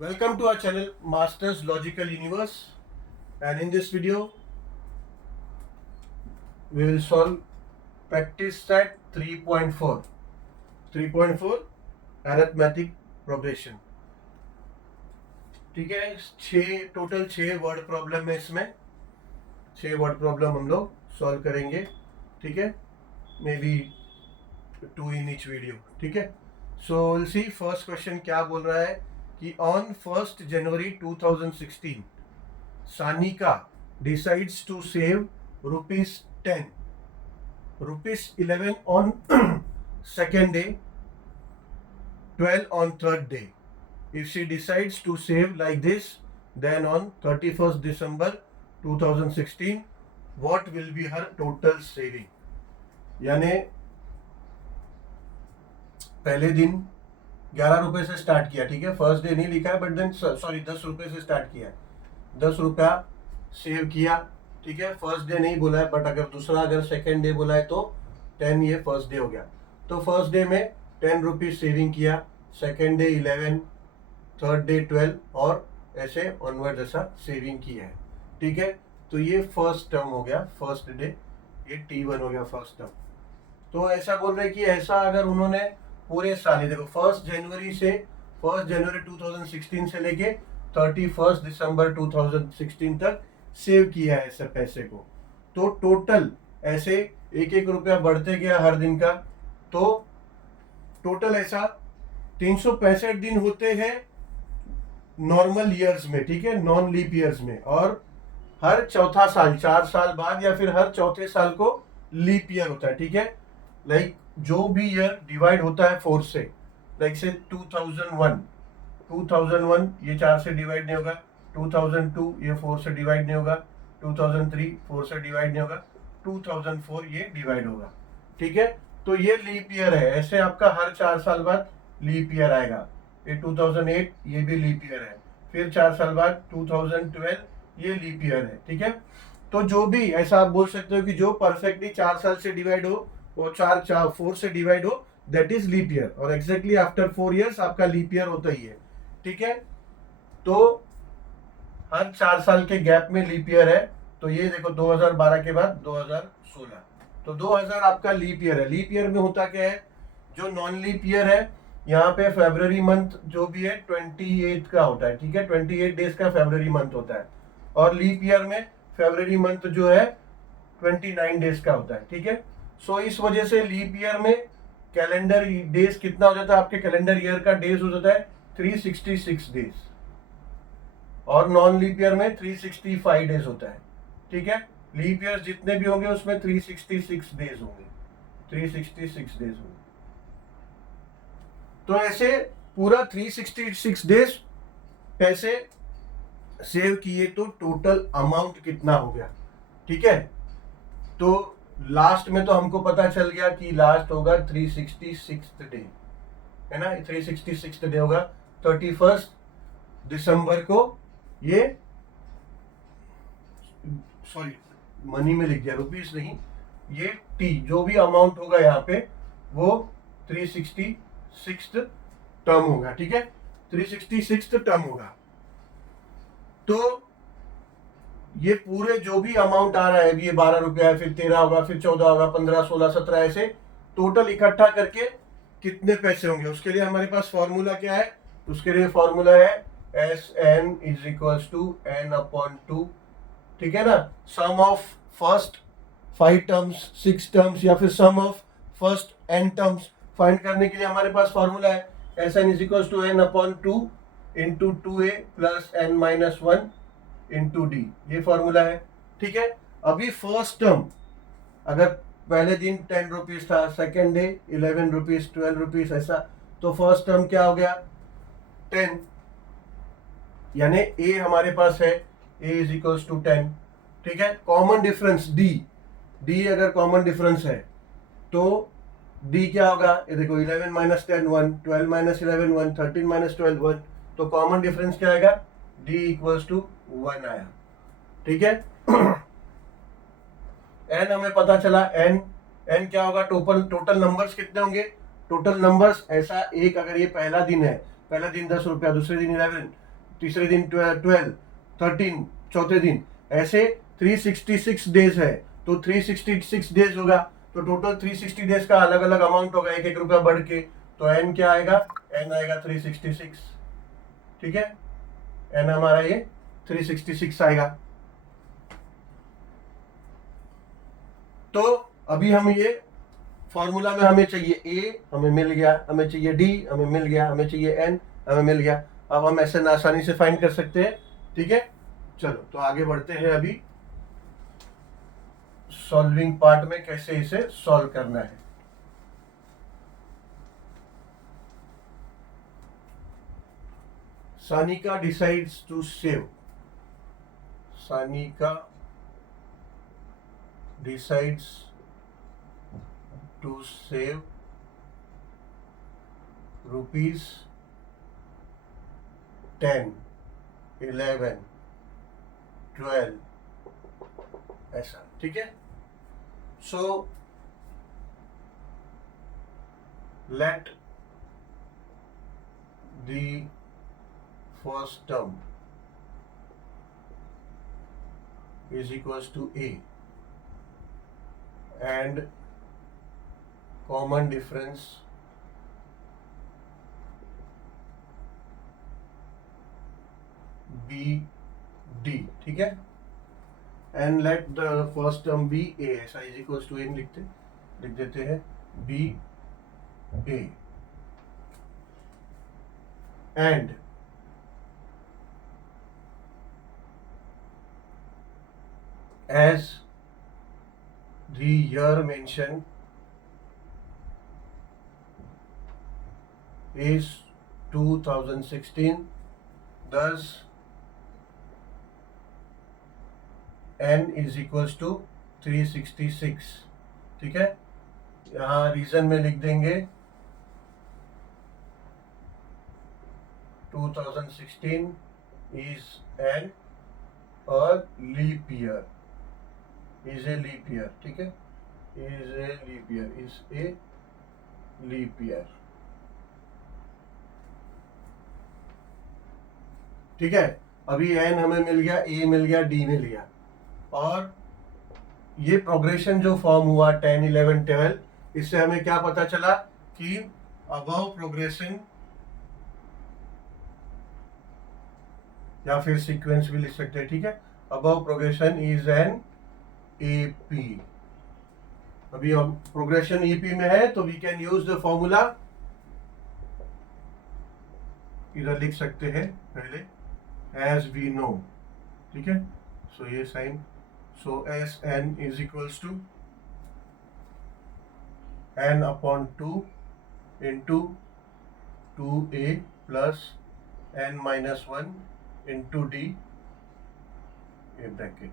Welcome to our channel Masters Logical Universe, and in this video we will solve practice set 3.4 arithmetic progression. ठीक है, total 6 word problem है। इसमें 6 word problem हम लोग solve करेंगे। ठीक है, may be 2 in each video. ठीक है, so will see first question क्या बोल रहा है कि on 1st January 2016 Sanika decides to save ₹10, ₹11 on second day, 12 on third day. If she decides to save like this, then on 31st December 2016, what will be her total saving? यानी पहले दिन 11 रुपए से स्टार्ट किया। ठीक है, फर्स्ट डे नहीं लिखा है, बट देन 10 रुपए से स्टार्ट किया है, 10 रुपया सेव किया। ठीक है, फर्स्ट डे नहीं बोला है, बट अगर सेकेंड डे बोला है तो 10, ये फर्स्ट डे हो गया। तो फर्स्ट डे में 10 रुपीज सेविंग किया, सेकेंड डे 11, थर्ड डे 12 और ऐसे ऑनवर्ड जैसा सेविंग किया है। ठीक है, तो ये फर्स्ट टर्म हो गया, फर्स्ट डे, ये T1 हो गया फर्स्ट टर्म। तो ऐसा बोल रहे कि ऐसा अगर उन्होंने पूरे साल ही देखो 1 जनवरी 2016 से लेके 31 दिसंबर 2016 तक सेव किया है ऐसे पैसे को, तो टोटल ऐसे एक रुपया बढ़ते गया हर दिन का, तो टोटल ऐसा 365 दिन होते हैं नॉर्मल ईयर्स में। ठीक है, नॉन लीप ईयर्स में, और हर चौथा साल 4 साल बाद या फिर हर चौथे साल को लीप ईयर होता है। ठीक है, लाइक जो भी ईयर डिवाइड होता है 4 से, लाइक से 2001 ये 4 से डिवाइड नहीं होगा, 2002 ये 4 से डिवाइड नहीं होगा, 2003 4 से डिवाइड नहीं होगा, 2004 ये डिवाइड होगा। ठीक है, तो ये लीप ईयर है। ऐसे आपका हर 4 साल बाद लीप ईयर आएगा। ये 2008 ये भी लीप ईयर है, फिर 4 साल बाद 2012 ये लीप ईयर है। ठीक है, तो जो भी ऐसा आप बोल सकते हो कि जो परफेक्टली 4 साल से डिवाइड हो, वो 4 से डिवाइड हो, दैट इज लीप ईयर। और एग्जैक्टली आफ्टर 4 ईयर्स आपका लीप ईयर होता ही है। ठीक है, तो हर 4 साल के गैप में लीप ईयर है। तो ये देखो 2012 के बाद 2016, तो 2000 आपका लीप ईयर है। लीप ईयर में होता क्या है, जो नॉन लीप ईयर है यहाँ पे फरवरी मंथ जो भी है 28 का होता है। ठीक है, 28 डेज का फरवरी मंथ होता है, और लीप ईयर में फरवरी मंथ जो है 29 डेज का होता है। ठीक है, सो इस वजह से लीप ईयर में कैलेंडर डेज कितना हो जाता है, आपके कैलेंडर ईयर का डेज हो जाता है 366 डेज, और नॉन लीप ईयर में 365 डेज होता है। ठीक है, लीप ईयर जितने भी होंगे उसमें 366 डेज होंगे, 366 डेज होंगे। तो ऐसे पूरा 366 डेज पैसे सेव किए, तो टोटल अमाउंट कितना हो गया। ठीक है, तो लास्ट में तो हमको पता चल गया कि लास्ट होगा 366 डे, है ना, 366 डे होगा 31 दिसंबर को। ये सॉरी मनी में लिख दिया, रुपीस नहीं, ये टी जो भी अमाउंट होगा यहाँ पे वो 366 टर्म होगा। ठीक है, 366 टर्म होगा। तो ये पूरे जो भी अमाउंट आ रहा है, ये 12 रुपया है, फिर 13 होगा, फिर 14 होगा, 15, 16, 17, ऐसे टोटल इकट्ठा करके कितने पैसे होंगे, उसके लिए हमारे पास फॉर्मूला क्या है। उसके लिए फॉर्मूला है SN = N/2। ठीक है ना, sum of first 5 terms, 6 terms, या फिर sum of first n terms find करने के लिए हमारे पास फॉर्मूला है SN = N/2 × 2a + n-1 × d, ये फॉर्मूला है। ठीक है, अभी फर्स्ट टर्म अगर पहले दिन 10 रुपीज था, सेकेंड डे 11 रुपीज, 12 रुपीज, ऐसा, तो फर्स्ट टर्म क्या हो गया 10, यानी a हमारे पास है a = 10। ठीक है, कॉमन डिफरेंस d अगर कॉमन डिफरेंस है तो d क्या होगा, ये देखो 11 - 10 1, 12 - 11 1, 13 - 12 1, तो कॉमन डिफरेंस क्या आएगा, d = 1 आया। ठीक है, n हमें पता चला, n क्या होगा, टोटल नंबर्स कितने होंगे, टोटल नंबर्स ऐसा एक, अगर ये पहला दिन है, पहला दिन 10 रुपया, दूसरे दिन 11, तीसरे दिन 12, 13 चौथे दिन, ऐसे 366 डेज है तो 366 डेज होगा, तो टोटल 360 डेज का अलग अलग अमाउंट होगा, 1-1 रुपया बढ़ के, तो एन क्या आएगा, एन आएगा 366, ठीक है, एन हमारा ये 366 आएगा। तो अभी हम ये फॉर्मूला में हमें चाहिए ए, हमें मिल गया, हमें चाहिए डी, हमें मिल गया, हमें चाहिए एन, हमें मिल गया। अब हम ऐसे आसानी से फाइंड कर सकते हैं, ठीक है। चलो तो आगे बढ़ते हैं अभी सॉल्विंग पार्ट में, कैसे इसे सॉल्व करना है। Sanika decides to save, Sanika decides to save rupees 10, 11, 12 ऐसा, ठीक है। सो let the first term is equals to a and common difference b d, ठीक है, and let the first term be a, ऐसा is equals to a लिख देते हैं b a, and as the year mentioned is 2016, thus n is equals to 366, ठीक है। यहाँ reason में लिख देंगे 2016 is an leap year, is a leap year, ठीक है, is a leap year, is a leap year, ठीक है। अभी एन हमें मिल गया, ए मिल गया, डी मिल गया, और ये प्रोग्रेशन जो फॉर्म हुआ 10, 11, 12, इससे हमें क्या पता चला कि अबव प्रोग्रेशन, या फिर सीक्वेंस भी लिख सकते हैं, ठीक है, above progression is an AP। अभी हम प्रोग्रेशन EP में है तो we can use the formula, इधर लिख सकते हैं पहले, एज वी नो, ठीक है। सो ये sign, so S n is equals to n upon 2 into 2a plus n minus 1 into d, a bracket,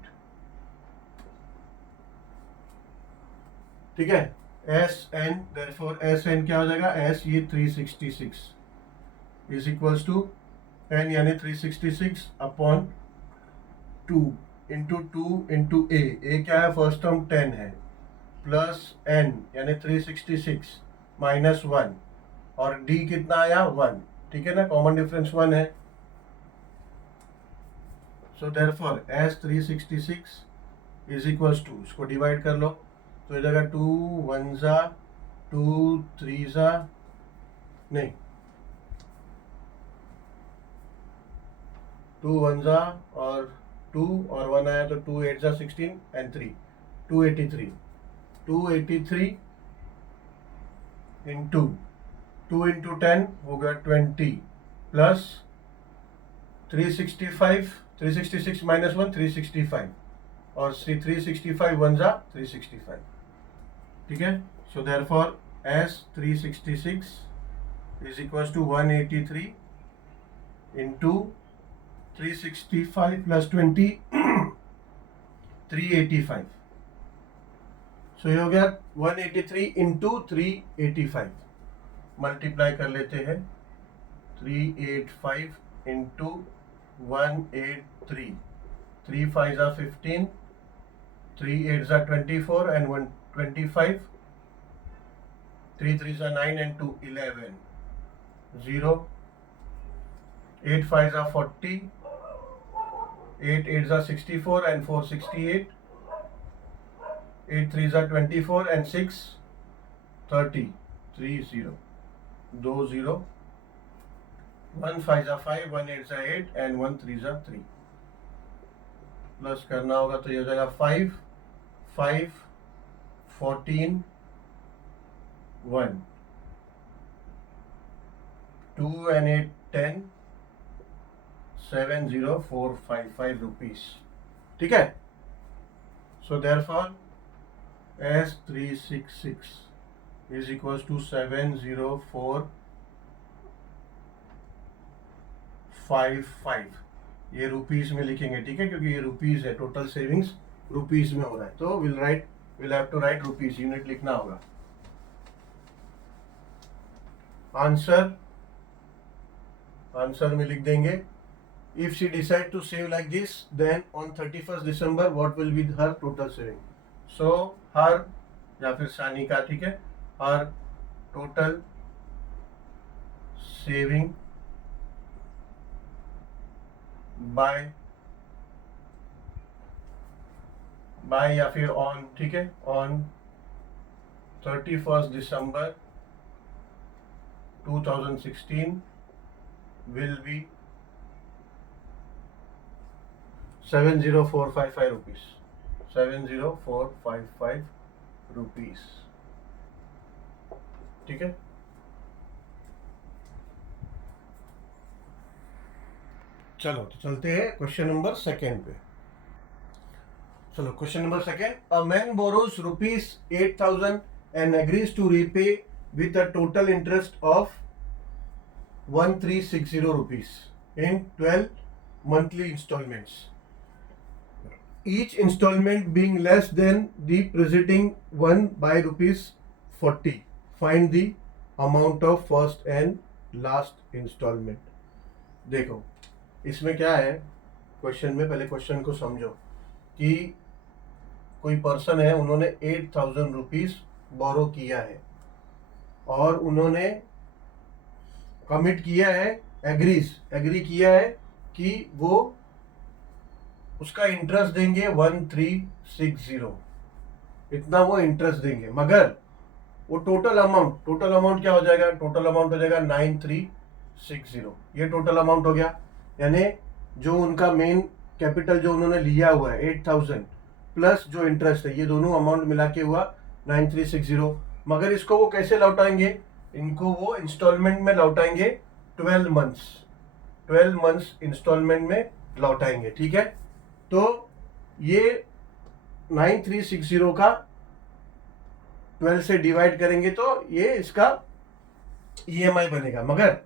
ठीक है, S n, therefore S n क्या हो जाएगा, एस ये 366 इज इक्वल्स टू एन यानी 366 अपॉन 2 इंटू ए क्या है, फर्स्ट टर्म 10 है, प्लस एन यानी 366 माइनस 1, और डी कितना आया 1, ठीक है ना, कॉमन डिफरेंस 1 है। So therefore S 366 is equals to, इसको डिवाइड कर लो तो ये जगह 2 1 जा 2 3 जा, नहीं 2 1 जा और 2 और 1 आया तो 2 8 जा 16 एंड 3 283 इंटू 2 इंटू 10 हो गया 20 प्लस 366 माइनस 1 365 और 365 1 जा 365, ठीक है। So therefore S 366 is equals to 183 into 365 plus 20 385, so ये हो गया 183 इंटू 385, मल्टीप्लाई कर लेते हैं 385 इंटू 183, 3 5 जा 15, 3 8 जा 24 एंड 125, 3 3 जा 9 and 2 11, 0 8 5s are 40, 8 8s are 64 and 4 68, 8 3s are 24 and 6 30, 30, 2 0, 1 5s are 5, 1 8s are 8 and 1 3s are 3. Plus करना होगा तो ये हो जाएगा 5 5 14 1, 2 and 8 10, 70455 rupees. ठीक है. So therefore S366 is equals to 70455. ये रुपीस में लिखेंगे, ठीक है, क्योंकि ये रुपीस है, टोटल सेविंग्स रुपीस में हो रहा है, तो will have to write rupees, unit लिखना होगा. आंसर में लिख देंगे. If she decide to save like this, then on 31st December what will be her total saving. So her या फिर सानी का, ठीक है, हर टोटल सेविंग बाय या फिर ऑन, ठीक है, on 31st December 2016 will be 70455 rupees. 70455 rupees. ठीक है. चलो तो चलते हैं क्वेश्चन नंबर सेकेंड पे. चलो question number second. A man borrows ₹8,000 and agrees to repay with a total interest of 1360 rupees in 12 monthly installments, each installment being less than the preceding one by ₹40. Find the amount of first and last installment. देखो इसमें क्या है question में, पहले question को समझो कि कोई पर्सन है, उन्होंने 8,000 रुपीज बोरो किया है और उन्होंने कमिट किया है, एग्री किया है कि वो उसका इंटरेस्ट देंगे 1360, इतना वो इंटरेस्ट देंगे, मगर वो टोटल अमाउंट क्या हो जाएगा, टोटल अमाउंट हो जाएगा 9360. ये टोटल अमाउंट हो गया, यानी जो उनका मेन कैपिटल जो उन्होंने लिया हुआ है 8,000 प्लस जो इंटरेस्ट है, ये दोनों अमाउंट मिला के हुआ 9360. मगर इसको वो कैसे लौटाएंगे, इनको वो इंस्टॉलमेंट में लौटाएंगे 12 मंथ्स इंस्टॉलमेंट में लौटाएंगे. ठीक है, तो ये 9360 का 12 से डिवाइड करेंगे तो ये इसका ईएमआई बनेगा. मगर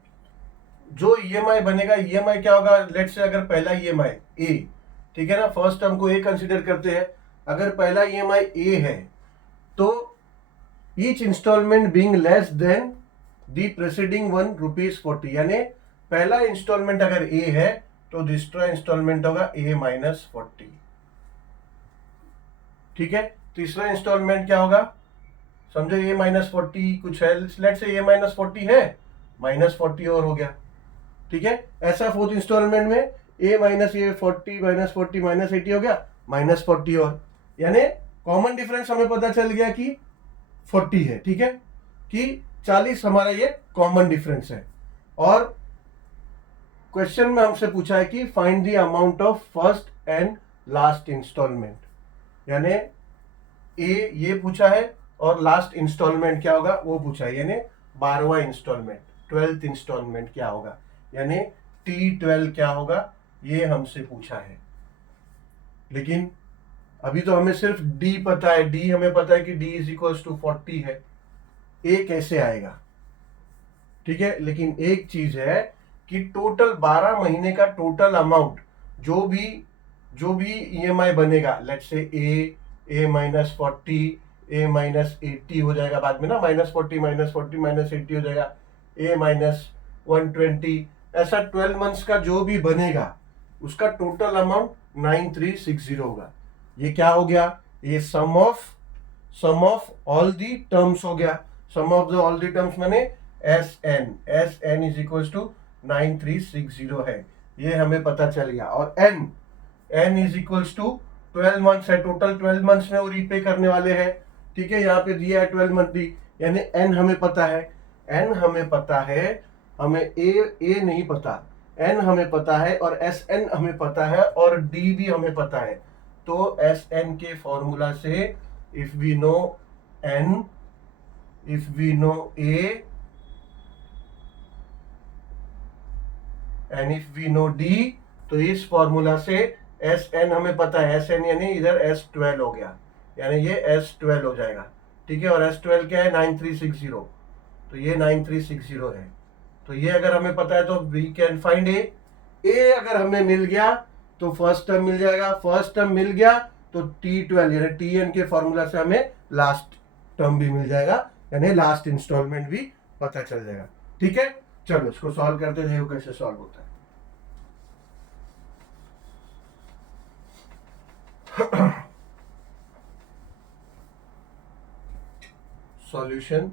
जो ईएमआई बनेगा, ईएमआई क्या होगा, लेट्स से अगर पहला ईएमआई ए, ठीक है ना, फर्स्ट हमको ए कंसीडर करते हैं. अगर पहला ईएमआई ए है तो each installment being less than the preceding one ₹40, यानी पहला इंस्टॉलमेंट अगर ए है तो दूसरा इंस्टॉलमेंट होगा A-40. ठीक है, तीसरा इंस्टॉलमेंट क्या होगा, समझो A-40 कुछ है, लेट्स से A-40 है, -40 और हो गया. ठीक है, ऐसा फोर्थ इंस्टॉलमेंट में A-40 -40 हो गया, -40 और, यानी कॉमन डिफरेंस हमें पता चल गया कि 40 है. ठीक है, कि 40 हमारा ये कॉमन डिफरेंस है. और क्वेश्चन में हमसे पूछा है कि find the amount of first and last installment, यानी ए ये पूछा है और लास्ट इंस्टॉलमेंट क्या होगा वो पूछा है, यानी 12वां इंस्टॉलमेंट, 12th इंस्टॉलमेंट क्या होगा, यानी T12 क्या होगा, ये हमसे पूछा है. लेकिन अभी तो हमें सिर्फ डी पता है, डी हमें पता है कि डी इज इक्वल्स टू 40 है. ए कैसे आएगा, ठीक है, लेकिन एक चीज है कि टोटल 12 महीने का टोटल अमाउंट जो भी ईएमआई बनेगा, लेट्स से ए -40 A-80 हो जाएगा बाद में ना, -40 -80 हो जाएगा, A-120, ऐसा 12 मंथ्स का जो भी बनेगा उसका टोटल अमाउंट 9360 होगा. ये क्या हो गया, ये sum of all the terms हो गया. Sum of the all the terms माने SN इज इक्वल्स टू 9360 है, ये हमें पता चल गया। और n is equals to 12 months है, टोटल 12 मंथ्स में वो रीपे करने वाले हैं। ठीक है, यहाँ पे दिया है 12 मंथली, यानी n हमें पता है, हमें a नहीं पता, n हमें पता है और Sn हमें पता है और d भी हमें पता है। तो Sn के फॉर्मूला से if we know n, if we know a and if we know d, तो इस फॉर्मूला से Sn हमें पता है, Sn यानी इधर S12 हो गया, यानी ये S12 हो जाएगा। ठीक है, और S12 क्या है 9360, तो ये 9360 है। तो ये अगर हमें पता है तो वी कैन फाइंड ए अगर हमें मिल गया तो फर्स्ट टर्म मिल जाएगा, फर्स्ट टर्म मिल गया तो T12 यानी Tn के फॉर्मूला से हमें लास्ट टर्म भी मिल जाएगा, यानी लास्ट इंस्टॉलमेंट भी पता चल जाएगा। ठीक है, चलो इसको सॉल्व करते हैं, वो कैसे सॉल्व होता है। Solution,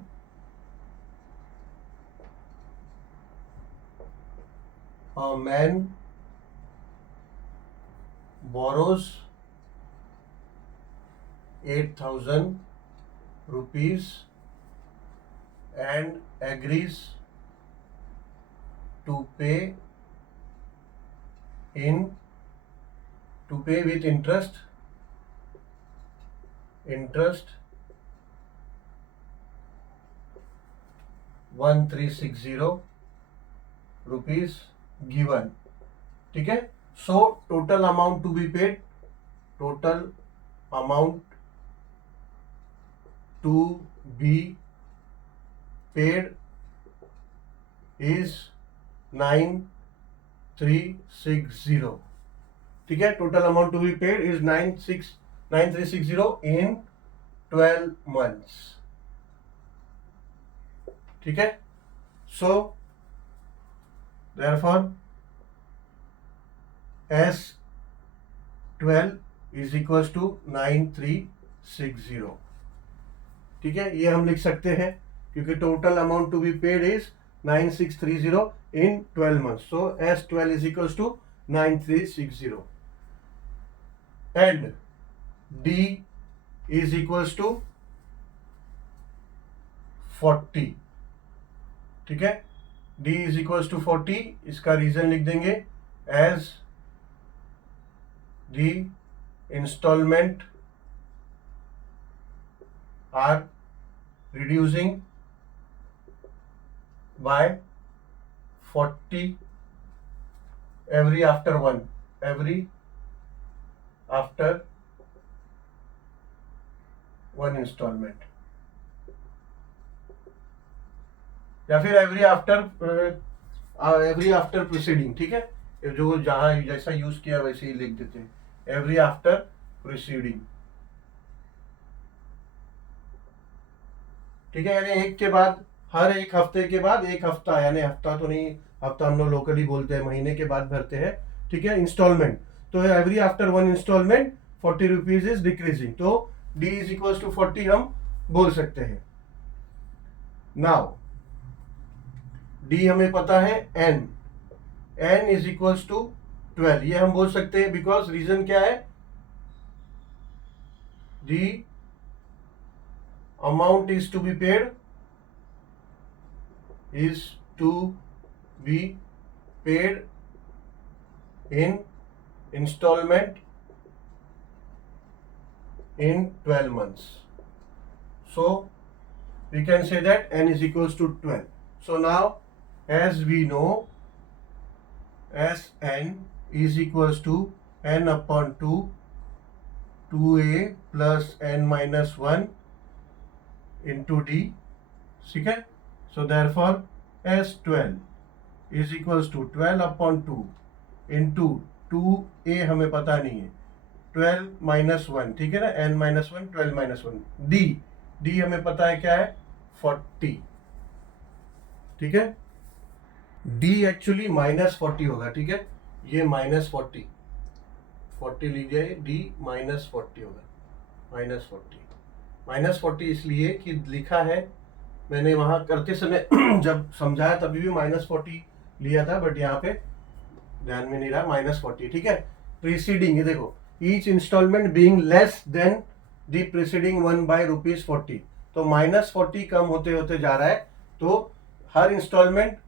a man borrows 8,000 rupees and agrees to pay with interest 1360 rupees given। ठीक है, so total amount to be paid, total amount to be paid is 9360। ठीक है, total amount to be paid is 9360 in 12 months. ठीक है, सो therefore S12 is equals to 9360। ठीक है, ये हम लिख सकते हैं क्योंकि total amount to be paid is 9630 in 12 months, so S12 is equals to 9360 and D is equals to 40। ठीक है, D is equals to 40, इसका रीजन लिख देंगे as the installment are reducing by 40 every after one installment, या फिर every after proceeding. ठीक है, जो जहां जैसा यूज किया वैसे ही लिख देते हैं, एवरी आफ्टर प्रोसीडिंग। ठीक है, यानी एक के बाद, हर एक हफ्ते के बाद एक हफ्ता, यानी हफ्ता तो नहीं, हफ्ता हम लोग लोकली बोलते हैं, महीने के बाद भरते हैं। ठीक है, इंस्टॉलमेंट तो every after one installment 40 rupees is decreasing, तो D इज इक्वल टू 40 हम बोल सकते हैं। नाउ D हमें पता है n इज इक्वल्स टू 12, ये हम बोल सकते हैं बिकॉज रीजन क्या है, the amount is to be paid in installment in 12 months, so we can say that n is equals to 12. So now as we know, Sn is equals to n upon 2, 2a plus n minus 1 into d। ठीक है, so therefore S12 is equals to 12 upon 2 into 2a हमें पता नहीं है, 12 minus 1। ठीक है ना, n minus 1, 12 minus 1, d हमें पता है क्या है 40। ठीक है, d एक्चुअली माइनस 40 होगा। ठीक है, ये माइनस 40 लीजिए, d माइनस 40 होगा, माइनस 40 इसलिए कि लिखा है, मैंने वहां करते समय जब समझाया तभी भी माइनस 40 लिया था, बट यहाँ पे ध्यान में नहीं रहा, -40, ठीक है। प्रीसीडिंग, ये देखो, each installment being less than the preceding one by ₹40, तो -40 कम होते होते जा रहा है, तो हर इंस्टॉलमेंट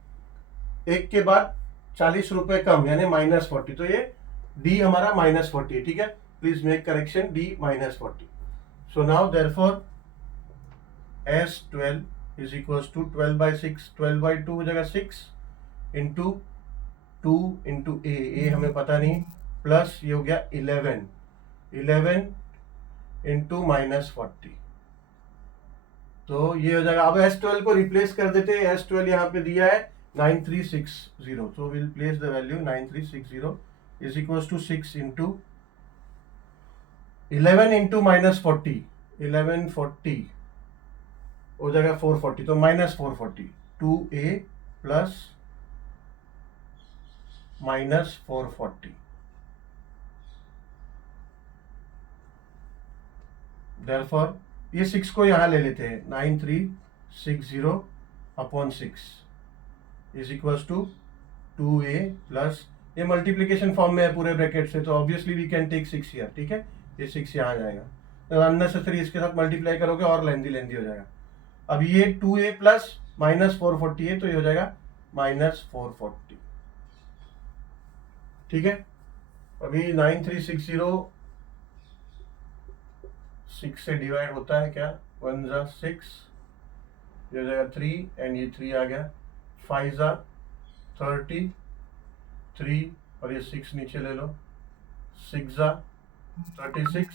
एक के बाद 40 रुपए कम, यानी -40, तो ये डी हमारा -40 है, ठीक है। Please make correction, D -40। So now therefore S12 is equals to 12/6, 12/2 हो जाएगा 6 इंटू 2 इंटू ए हमें पता नहीं, प्लस ये हो गया 11 इंटू -40, तो ये हो जाएगा। अब S12 को रिप्लेस कर देते हैं, S12 यहाँ पे दिया है 9360, so we'll place the value 9360 is equals to 6 into 11 into -40, 1140 हो जाएगा 440, तो -440, 2a प्लस -440, therefore ये 6 को यहाँ ले लेते हैं, 9360 upon 6 is equals to 2a plus, ये मल्टीप्लीकेशन फॉर्म में है पूरे ब्रैकेट से, तो obviously we can take 6 here, ठीक है। ये 6 यहाँ जाएगा, तो अननेसेसरी इसके साथ मल्टीप्लाई करोगे और लेंदी हो जाएगा। अब ये 2a प्लस -440 है, तो ये हो जाएगा -440, ठीक है। अभी 9360 6 से डिवाइड होता है क्या, 1 ज़ा 6, ये हो जाएगा 3 एंड ये 3 आ गया, 5 ज़ा 30, 3 और ये 6 नीचे ले लो, 6 ज़ा 36,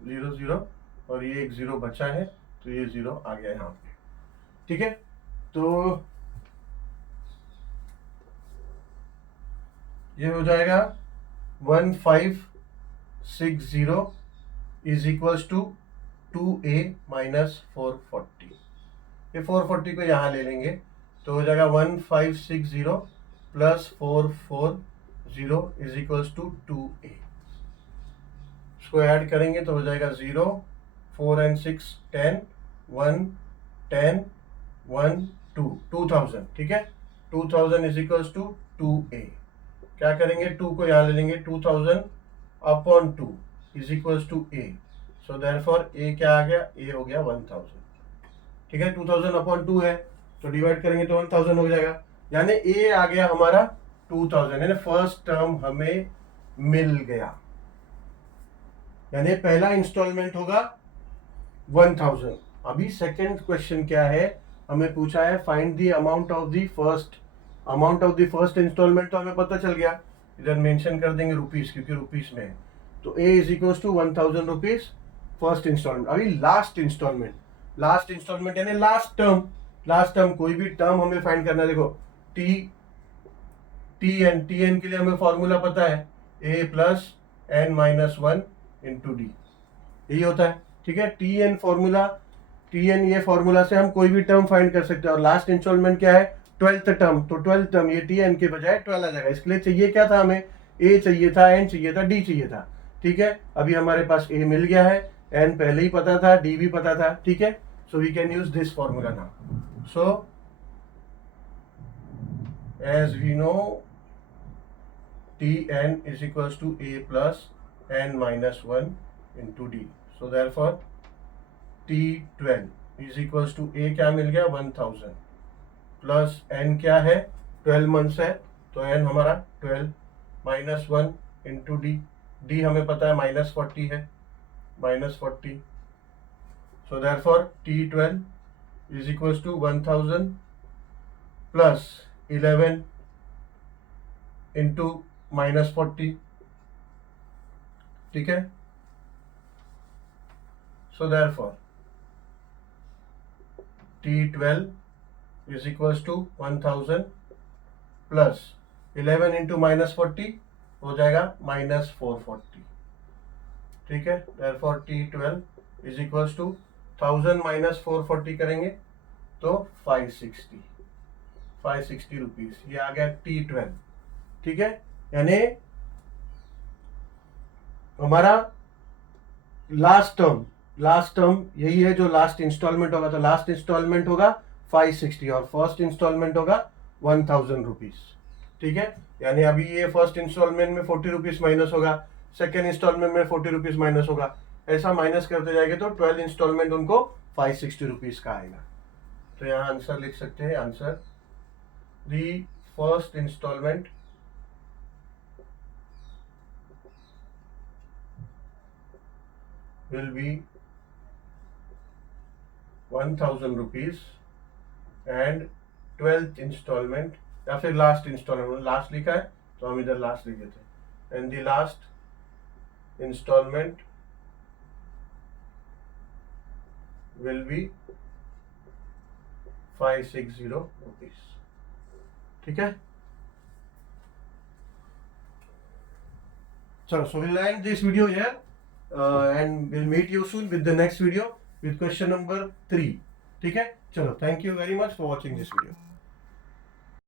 0 0 और ये एक 0 बचा है, तो ये 0 आ गया यहाँ पे, ठीक है। तो ये हो जाएगा 1560 is equals to 2a minus 440, ये 440 को यहाँ ले लेंगे, तो हो जाएगा 1560 plus 440 is equals to 2a, इसको ऐड करेंगे तो हो जाएगा 0, 4 and 6 10, 1 10 1 2, 2000, ठीक है। 2000 इज इक्वल्स टू 2a, क्या करेंगे, 2 को यहाँ ले लेंगे, 2000 upon 2 is equals to a, so therefore a क्या आ गया, a हो गया 1000, ठीक है। 2000 अपॉन 2 है, तो डिवाइड करेंगे तो 1000 हो जाएगा, यानी a आ गया हमारा 2000, यानी फर्स्ट टर्म हमें मिल गया, यानी पहला इंस्टॉलमेंट होगा 1000। अभी सेकंड क्वेश्चन क्या है, हमें पूछा है find the amount of the first installment, तो हमें पता चल गया, इधर मेंशन कर देंगे रुपीस, क्योंकि रुपीस में है, तो a is equal to 1000 rupees first installment. अभी लास्ट इंस्टॉलमेंट यानी लास्ट टर्म, कोई भी टर्म हमें फाइंड करना है। देखो टी एन के लिए हमें फॉर्मूला पता है, a plus n minus 1 into D, यही होता है, ठीक है। टी एन ये फॉर्मूला से हम कोई भी टर्म फाइंड कर सकते हैं, और लास्ट इंस्टॉलमेंट क्या है, 12th टर्म, तो 12th टर्म ये टी एन के बजाय 12 आ जाएगा। इसके लिए चाहिए क्या था, हमें a चाहिए था, n चाहिए था, d चाहिए था, ठीक है। अभी हमारे पास a मिल गया है, n पहले ही पता था, d भी पता था, ठीक है। So we can use this formula now. So as we know tn is equals to a plus n minus 1 into d, so therefore t12 is equals to a क्या मिल गया 1000 प्लस n क्या है 12 months है, तो n हमारा 12 minus 1 into d हमें पता है -40 है, -40, so therefore t12 is equals to 1000 plus 11 into -40, ठीक है। सो therefore t12 is equals to 1000 plus 11 into -40 हो जाएगा -440, ठीक है। therefore t12 is equals to 1000 minus 440 करेंगे तो 560 रुपीज, ये आ गया t12, ठीक है। यानी हमारा लास्ट टर्म यही है जो लास्ट इंस्टॉलमेंट होगा, तो लास्ट इंस्टॉलमेंट होगा 560 और फर्स्ट इंस्टॉलमेंट होगा 1000 रुपीज, ठीक है, यानी अभी ये फर्स्ट इंस्टॉलमेंट में 40 रुपीज माइनस होगा, सेकेंड इंस्टॉलमेंट में 40 रुपीज माइनस होगा, ऐसा माइनस करते जाएंगे तो 12 इंस्टॉलमेंट उनको 560 रुपीज का आएगा। तो यहाँ आंसर लिख सकते हैं, answer the first installment will be 1000 rupees and 12th installment, या फिर लास्ट इंस्टॉलमेंट, लास्ट लिखा है तो हम इधर लास्ट लिखे थे, and the last installment will be 560 rupees. ठीक है, चलो, so we'll end this video here and we'll meet you soon with the next video with question number 3। ठीक है, चलो, thank you very much for watching this video।